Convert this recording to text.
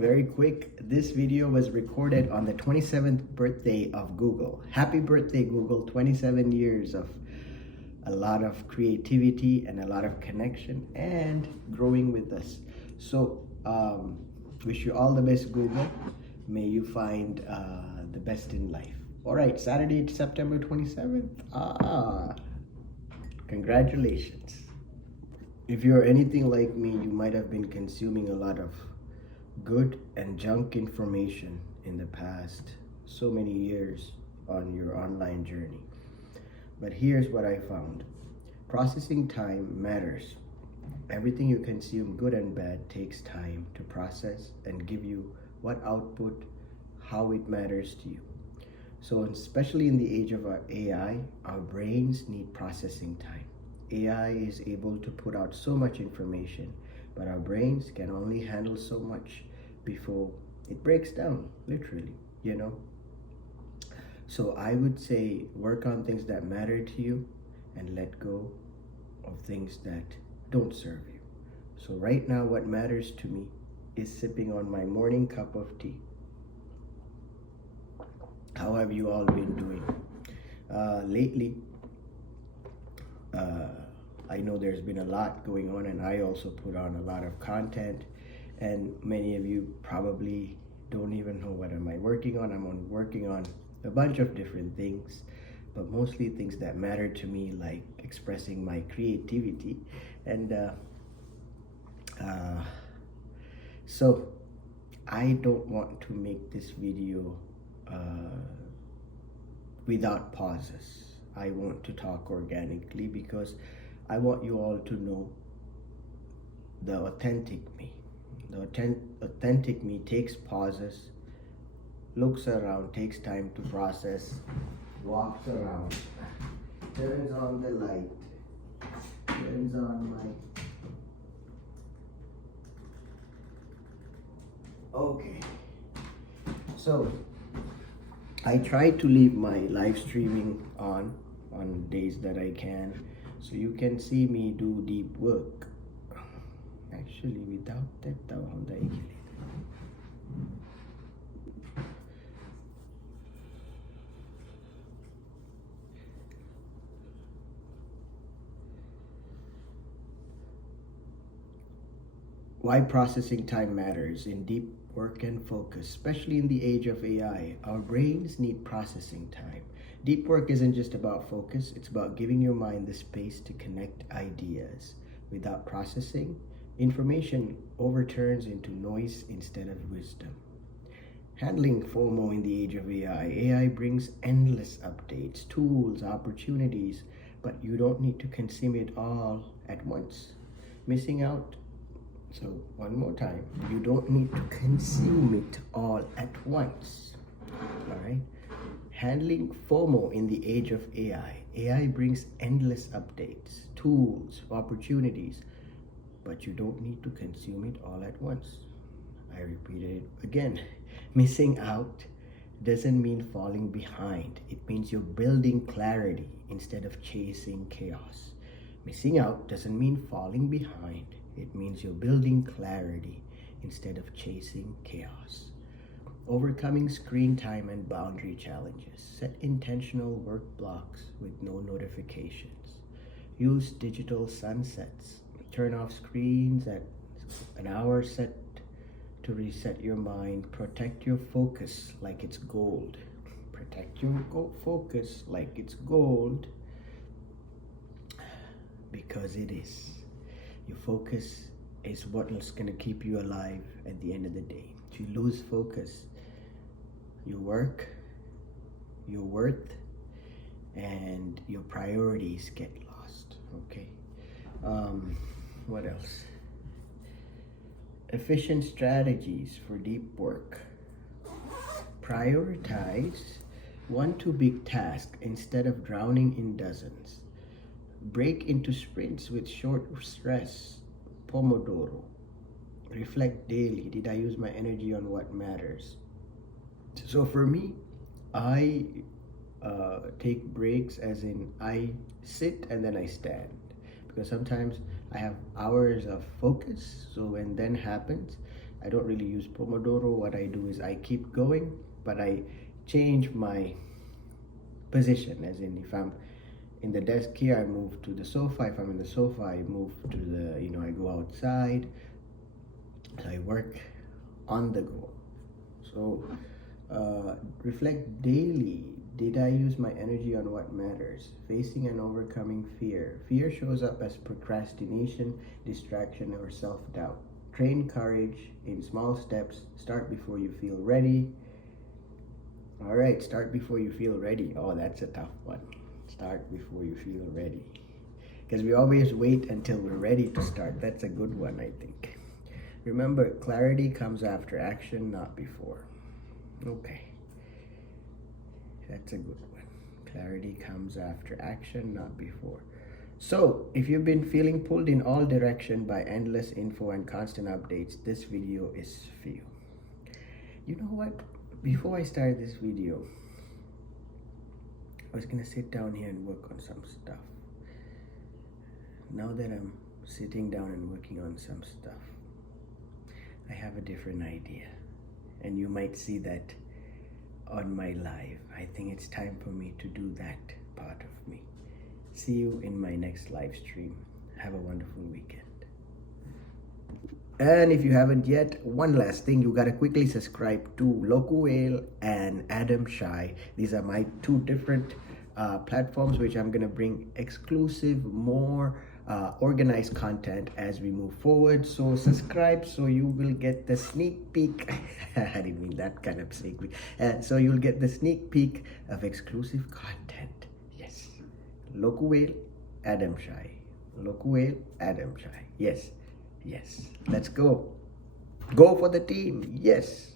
very quick. This video was recorded on the 27th birthday of Google. Happy birthday, Google. 27 years of a lot of creativity and a lot of connection and growing with us. So, wish you all the best, Google. May you find the best in life. All right, Saturday, September 27th. Congratulations. If you're anything like me, you might have been consuming a lot of good and junk information in the past so many years on your online journey. But here's what I found. Processing time matters. Everything you consume, good and bad, takes time to process and give you what output, how it matters to you. So especially in the age of our AI, our brains need processing time. AI is able to put out so much information, but our brains can only handle so much before it breaks down, literally, So I would say work on things that matter to you and let go of things that don't serve you. So right now, what matters to me is sipping on my morning cup of tea. How have you all been doing? Lately, I know there's been a lot going on, and I also put on a lot of content, and many of you probably don't even know what am I working on. I'm working on a bunch of different things, but mostly things that matter to me, like expressing my creativity. And so I don't want to make this video without pauses. I want to talk organically because I want you all to know the authentic me. The authentic me takes pauses, looks around, takes time to process, walks around, turns on the light, turns on my... Okay. So, I try to leave my live streaming on days that I can, so you can see me do deep work. Actually, without that, why processing time matters in deep work and focus, especially in the age of AI. Our brains need processing time. Deep work isn't just about focus, it's about giving your mind the space to connect ideas. Without processing, information overturns into noise instead of wisdom. Handling FOMO in the age of AI. AI brings endless updates, tools, opportunities, but you don't need to consume it all at once. Missing out. So one more time, you don't need to consume it all at once. All right? Handling FOMO in the age of AI. AI brings endless updates, tools, opportunities, but you don't need to consume it all at once. I repeated it again. Missing out doesn't mean falling behind. It means you're building clarity instead of chasing chaos. Missing out doesn't mean falling behind. It means you're building clarity instead of chasing chaos. Overcoming screen time and boundary challenges. Set intentional work blocks with no notifications. Use digital sunsets. Turn off screens at an hour set to reset your mind. Protect your focus like it's gold. Protect your focus like it's gold, because it is. Your focus is what is going to keep you alive at the end of the day. If you lose focus, your work, your worth, and your priorities get lost. Okay. What else? Efficient strategies for deep work. Prioritize 1 to big task instead of drowning in dozens. Break into sprints with short stress. Pomodoro. Reflect daily. Did I use my energy on what matters? So for me, I take breaks, as in I sit and then I stand, because sometimes I have hours of focus. So when then happens, I don't really use Pomodoro. What I do is I keep going, but I change my position. As in, if I'm in the desk here, I move to the sofa. If I'm in the sofa, I move to the, I go outside. So I work on the go. So reflect daily. Did I use my energy on what matters? Facing and overcoming fear. Fear shows up as procrastination, distraction, or self-doubt. Train courage in small steps. Start before you feel ready. All right, start before you feel ready. Oh, that's a tough one. Start before you feel ready. Because we always wait until we're ready to start. That's a good one, I think. Remember, clarity comes after action, not before. Okay. That's a good one. Clarity comes after action, not before. So, if you've been feeling pulled in all directions by endless info and constant updates, this video is for you. You know what? Before I started this video, I was gonna sit down here and work on some stuff. Now that I'm sitting down and working on some stuff, I have a different idea. And you might see that on my live. I think it's time for me to do that part of me. See you in my next live stream. Have a wonderful weekend. And if you haven't yet, one last thing, you gotta quickly subscribe to Loco Whale and Adam Shy. These are my two different platforms which I'm gonna bring exclusive, more organized content as we move forward. So subscribe so you will get the sneak peek. I didn't mean that kind of sneak peek. So you'll get the sneak peek of exclusive content. Yes. Loco Whale, Adam Shy. Loco Whale, Adam Shy. Yes. Yes. Let's go. Go for the team. Yes.